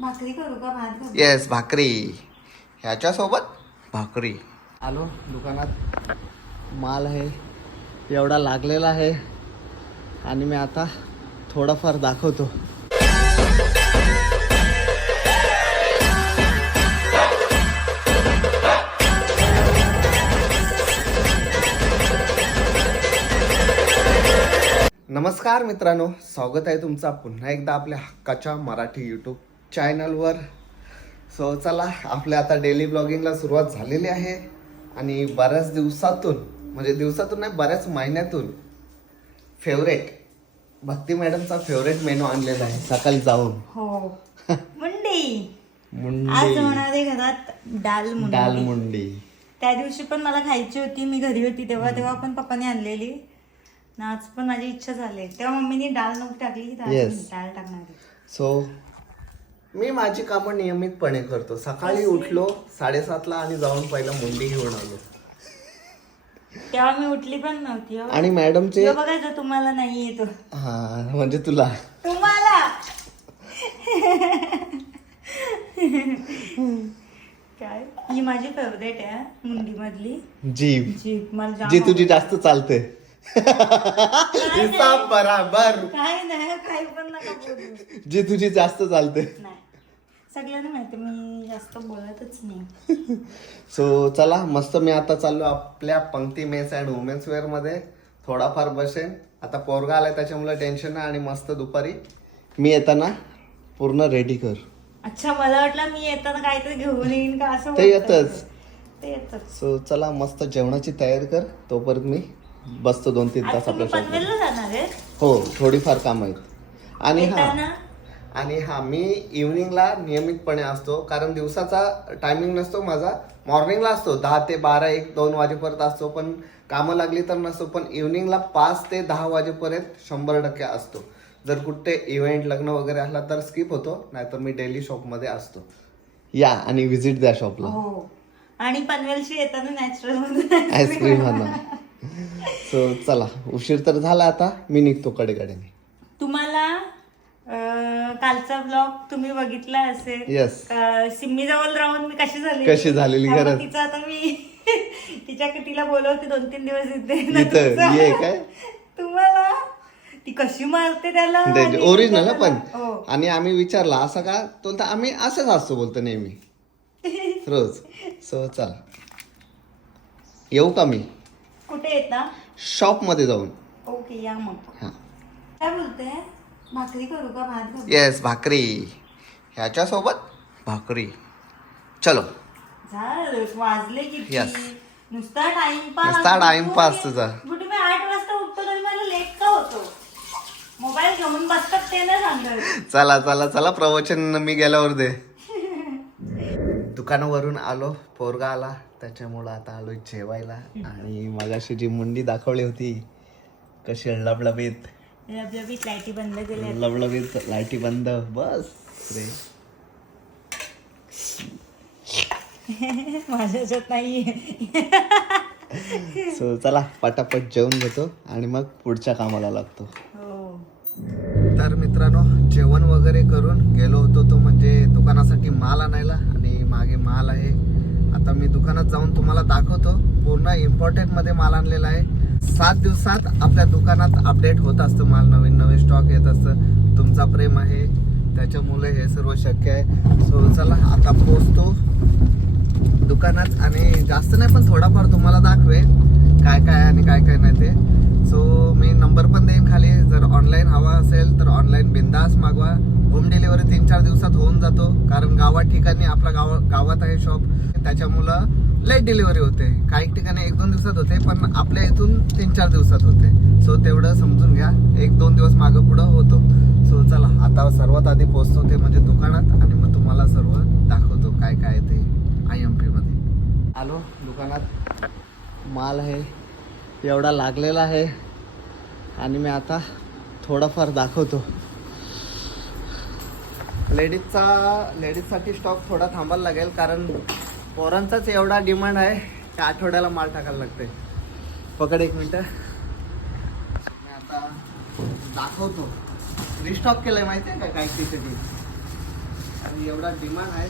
भाकरी करू का? भात करू येस भाकरी. ह्याच्यासोबत भाकरी. आलो दुकानात. माल आहे. एवढा लागलेला आहे. आणि मी आता थोडाफार दाखवतो. नमस्कार मित्रांनो स्वागत आहे तुमचा पुन्हा एकदा आपल्या हक्काच्या मराठी यूट्यूब चॅनलवर सो चला आपल्या आता डेली ब्लॉगिंगला सुरुवात झालेली आहे आणि बऱ्याच दिवसातून म्हणजे दिवसातून नाही बऱ्याच महिन्यातून फेवरेट भक्ती मॅडमचा फेवरेट मेनू आणलेला आहे सकाळी जाऊन. हो. मुंडी. आज मुंडी होणार आहे घरात डाल डाल मुंडी. मुंडी त्या दिवशी पण मला खायची होती मी घरी होती तेव्हा तेव्हा पण पप्पाने आणलेली. ना आज पण माझी इच्छा झाली तेव्हा मम्मीने डाळ नको टाकली की आज Yes. मी डाळ टाकणार आहे. सो मी माझी कामं नियमितपणे करतो. सकाळी उठलो साडेसातला आणि जाऊन पहिला मुंडी घेऊन आलो. तेव्हा मी उठली पण नव्हती हो. आणि मॅडमचे बघायचं तुम्हाला नाही येतो. हा म्हणजे तुला. तुम्हाला! काय? ही माझी फेवरेट आहे मुंडी मधली जीभ. जी मला जाम जी तुझी. जास्त चालते. हिसाब बराबर. काय नाही काय पण नका बोलू. जी तुझी जास्त चालते. नाही. सगळ्यांना माहिती मी जास्त बोलतच नाही. सो चला मस्त मी आता चाललो आपल्या पंक्ती मेस अँड वुमेन्स वेअरमध्ये. थोडाफार बसेन आता पोरगा आलाय त्याच्यामुळे टेन्शन नाही आणि मस्त दुपारी. मी येताना पूर्ण रेडी कर. अच्छा मला वाटलं मी येताना काहीतरी घेऊन येईन का असं ते. येतच. ते येतच. सो चला मस्त जेवणाची तयारी कर. तोपर्यंत मी बसतो दोन तीन तास आपल्या शॉपमध्ये पनवेलला जाणार आहे हो थोडीफार काम आहेत. आणि हा आणि हा मी इव्हनिंगला नियमितपणे असतो कारण दिवसाचा टायमिंग नसतो माझा. मॉर्निंगला असतो दहा ते बारा एक दोन वाजेपर्यंत असतो पण कामं लागली तर नसतो पण इव्हनिंगला पाच ते दहा वाजेपर्यंत शंभर टक्के असतो. जर कुठे इव्हेंट लग्न वगैरे असला तर स्किप होतो नाहीतर मी डेली शॉपमध्ये असतो. या आणि व्हिजिट द्या शॉपला हो. आणि पनवेलशी येताना नॅचरल आईस्क्रीम आणा. सो चला उशीर तर झाला आता. मी निघतो कडेकडेने तुम्हाला अं, कालचा ब्लॉग तुम्ही बघितला असेल. येस सिम्मी जवळ राहून मी कशी झाली? कशी झालेली त्यामुळे खरंच. तिचा आता मी तिच्या तिला बोलवते दोन तीन दिवस इथे. इथं ये काय? तुम्हाला? ती कशी मारते त्याला? आणि ओरिजिनल पण. हो. आणि आम्ही विचारला असं का? तो म्हणतो, आम्ही असंच असतो बोलतो नेहमी. रोज. सो चला. येऊ का मी? कुठे येता शॉपमध्ये जाऊन. ओके या मग. हा. काय बोलते भाकरी करू का? भात येस भाकरी. ह्याच्यासोबत भाकरी. चलो. झालं वाजले किती? Yes. नुसता टाइमपास नुसता टाइमपास तुझा. कुठे मी आठ वाजता उठतो तरी मला लेट का होतो? मोबाईल घेऊन बसतात ते सांगत चला चला चला. प्रवचन मी गेल्यावर दे. दुकानावरून आलो पोरगा आला त्याच्यामुळं आता आलो जेवायला. आणि मगाशी जी मुंडी दाखवली होती कशी लबलबीत. लबलबीत लाईटी बंद केल्या लबलबीत लाईटी बंद बस. रे. माझ्या ह्याच्यात नाही सो चला पटापट जेवून घेतो आणि मग पुढच्या कामाला लागतो. हो. तर मित्रांनो जेवण वगैरे करून गेलो होतो तो म्हणजे दुकानासाठी माल आणायला. आणि मागे माल आहे. आता मी दुकानात जाऊन तुम्हाला दाखवतो. पूर्ण इम्पॉर्टेंटमध्ये माल आणलेला आहे. सात दिवसात आपल्या दुकानात अपडेट होत असतं माल. नवीन नवीन स्टॉक येत असतं. तुमचा प्रेम आहे. त्याच्यामुळे हे सर्व शक्य आहे. सो चला आता पोचतो दुकानात आणि जास्त नाही पण थोडाफार तुम्हाला दाखवेन काय काय आणि काय काय नाही ते. सो मी नंबर पण देईन खाली. जर ऑनलाईन हवा असेल तर ऑनलाईन बिंदास मागवा. होम डिलिव्हरी तीन चार दिवसात होऊन जातो. कारण गावात ठिकाणी आपला गाव गावात आहे शॉप त्याच्यामुळं लेट डिलिव्हरी होते. काही ठिकाणी एक दोन दिवसात होते पण आपल्या इथून तीन चार दिवसात होते. सो तेवढं समजून घ्या. एक दोन दिवस मागं पुढं होतो. सो चला आता सर्वात आधी पोहोचतो ते म्हणजे दुकानात आणि मग तुम्हाला सर्व दाखवतो काय काय ते आय एम पी मध्ये. आलो दुकानात. माल आहे. एवढा लागलेला आहे. आणि मी आता थोडाफार दाखवतो. लेडीजचा लेडीजसाठी स्टॉक थोडा थांबायला लागेल कारण पोरांचाच एवढा डिमांड आहे की आठवड्याला माल टाकायला लागते पकड एक मिनटं. मी आता दाखवतो. रिस्टॉक केलंय माहिती आहे का काय टी आणि एवढा डिमांड आहे.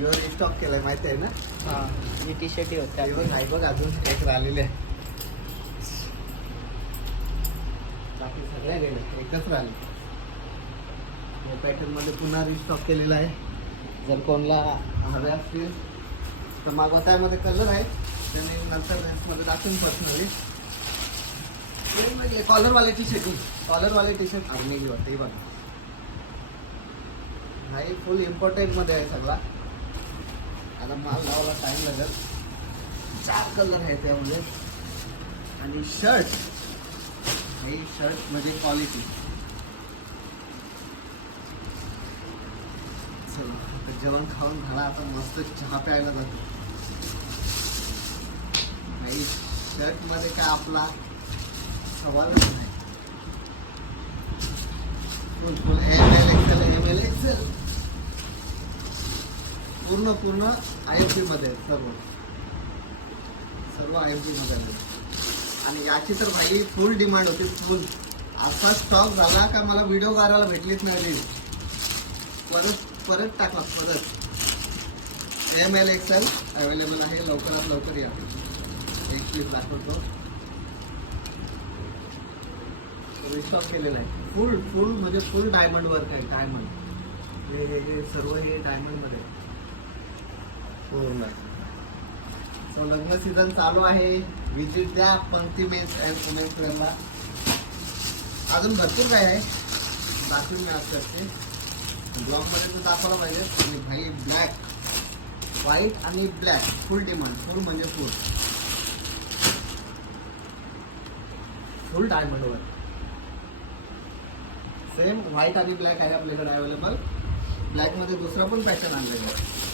युअर स्टॉक केलाय माहिती आहे ना? हा ही टी शर्ट होत्या बघ अजून एक राहिलेले आहे. बाकी सगळ्या गेल्या एकच राहिले. या पॅटर्नमध्ये पुन्हा रिस्टॉक केलेला आहे. जर कोणला हवे असतील तर मागवा त्यामध्ये कलर आहे. त्याने नंतर मध्ये दाखवून पर्सनली कॉलरवाले टी शर्ट कॉलरवाले टी शर्ट आर्मी घेऊ हे बघा. नाही फुल इम्पॉर्टेंटमध्ये आहे सगळा. आता माल लावायला टाइम लागेल. चार कलर आहे त्यामध्ये. आणि शर्ट हे शर्टमध्ये क्वालिटी चला जेवण खाऊन घाला आता मस्त चहा प्यायला जातो. काही शर्टमध्ये काय आपला सवालच नाही. Full M L XL M L XL पूर्ण पूर्ण आय एफमध्ये सर्व. सर्व आय एफमध्ये आहे. आणि याची तर भाई फुल डिमांड होती फुल असा स्टॉक झाला का मला व्हिडिओ करायला भेटलीच नाही. परत परत टाकला परत. एम एल एक्सेल अवेलेबल आहे लवकरात लवकर या. एक पीस दाखवतो रिस्टॉक केलेला आहे. फुल फुल म्हणजे फुल डायमंड वर्क आहे डायमंड हे हे हे सर्व हे डायमंडमध्ये. आहे. पूर्ण So, लग्न सीझन चालू आहे. विजिट द्या पंक्ती मेन्स अँड वुमेन्स क्लबला अजून भरपूर काय आहे. दाखवून मी आज करते. ब्लॉगमध्ये तू दाखवला पाहिजे. आणि भाई ब्लॅक व्हाईट आणि ब्लॅक फुल डिमांड फुल म्हणजे फुल फुल डायमंडवर सेम व्हाईट आणि ब्लॅक आहे आपल्याकडे अवेलेबल ब्लॅकमध्ये दुसरा पण पॅटर्न आणलेला आहे.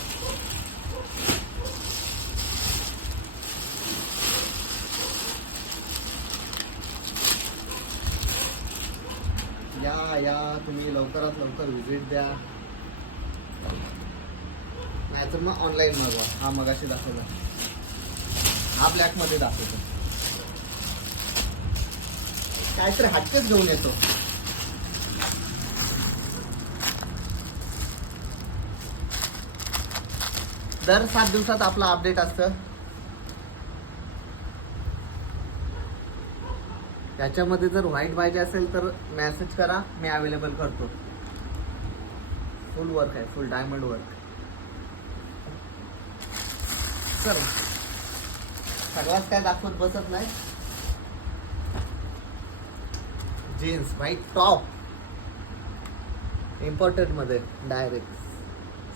या या तुम्ही लवकरात लवकर व्हिजिट द्या. नाहीतर मग ऑनलाईन मागवा. हा मगाशी दाखवला. हा ब्लॅकमध्ये दाखवतो. काहीतरी हटकेच घेऊन येतो. दर सात दिवसात आपला अपडेट असतं. त्याच्यामध्ये जर व्हाईट पाहिजे असेल तर मेसेज करा मी अवेलेबल करतो. फुल वर्क आहे फुल डायमंड वर्क सर सगळ्यात काय दाखवत बसत नाही? जीन्स व्हाईट टॉप इम्पॉर्टंटमध्ये डायरेक्ट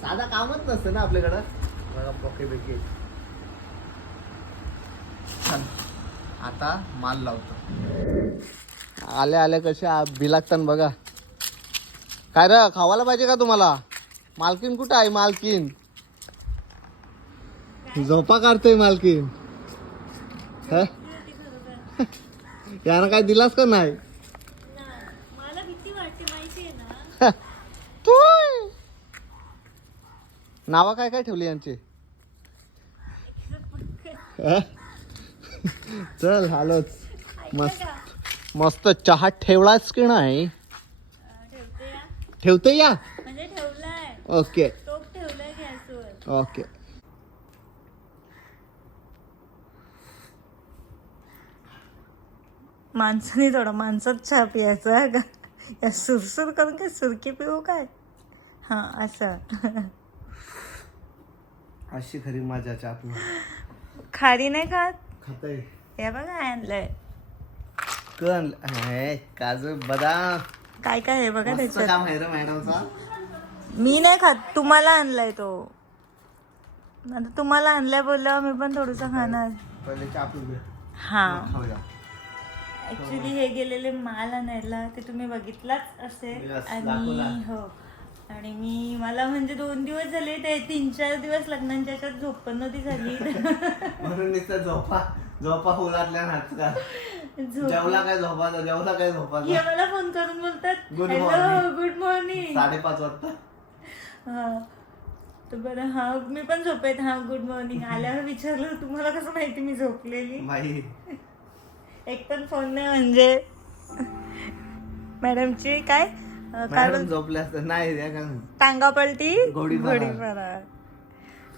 साधा कामच नसतं ना आपल्याकडं. बघा पॉकेट बिके छान आता माल लावतो. आले आले कसे? आ- बिलागतात बघा. काय र खावायला पाहिजे का तुम्हाला? मालकीन कुठं आहे मालकीन? झोपा काढतोय मालकीन. ह? यानं काय दिलास का नाही? तू नावा काय काय ठेवली यांची? चल हालोच. मस्त. मस्त चहा ठेवलाच की नाही? ठेवते या. ओके. ओके. माणसाने थोडा माणसात चहा पियाचा का? या सुरसुर करून काय सुरकी पिऊ काय? हा असं. अशी खरी माझ्या आपण खारी नाही खात? खाताय. हे बघा आणलंय. कण? हे, काजू बदाम. काय काय आहे बघा मस्त त्याच्यात. काम आहे रे मॅडमचा. मी नाही खात तुम्हाला आणलाय तो. आता तुम्हाला आणलाय बोलल्यावर मी पण थोडस खाणार. पहिले चहा पिऊ घे. हा. मग खाऊया. ऍक्च्युली हे गेलेले माल आणायला ते तुम्ही बघितलाच असेल. Yes, आणि दाखवला. हो. आणि मी मला म्हणजे दोन दिवस झाले ते तीन चार दिवस लग्नांच्या याच्यात झोप पण नव्हती झाली. म्हणून नुसतं झोपा झोपा उलाटल्या नाचका झोप. जेवला काय झोपाचा जेवला काय हे झोपाचा मला फोन करून बोलतात. Good hello morning." Good morning साडेपाच वाजता. हा. तर बरं हा मी पण झोपेत हा गुड मॉर्निंग आल्यावर विचारलं तुम्हाला कसं माहिती मी झोपलेली? बाई एक पण फोन नाही म्हणजे. मॅडमची काय? काय मॅडम झोपले नाही द्या का टांगा पलटी घोडी.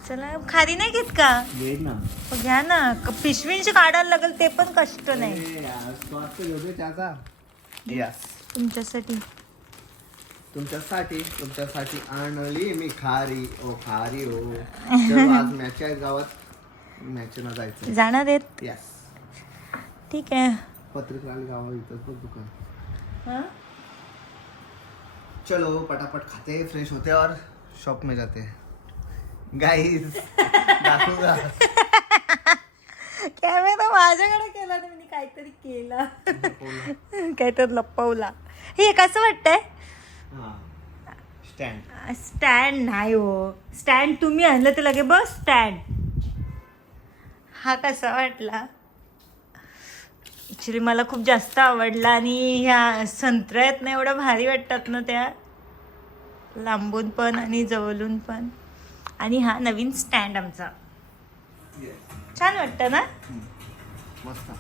चला खारी नाही घेत का? घे ना. घ्या ना. पिशवींची काढायला लागेल ते पण कष्ट नाही. ए यार, स्वाद तर घेऊ दे त्याचा यस तुमच्यासाठी. तुमच्यासाठी तुमच्यासाठी आणली मी खारी. ओ खारी ओ. चलो, आज मॅच आहे गावात. मॅच ना जायचं जाणार आहेत? यस ठीक आहे. पत्रिकाला गावा इथं दुकान. हं? चलो पटापट खाते फ्रेश होते और शॉप में जाते गाईज दाखवूया कॅमेरा माझ्याकडे केला तर मी काहीतरी केला. काहीतरी लपवला. हे कसं वाटतंय? स्टँड स्टँड नाही हो. स्टँड तुम्ही आणलं तर लगे बस स्टँड हा कसा वाटला? ॲक्च्युली मला खूप जास्त आवडला आणि ह्या संत्र्यात ना एवढ्या भारी वाटतात ना त्या. लांबून पण आणि जवळून पण. आणि हा नवीन स्टँड आमचा. छान वाटतं ना? मस्त.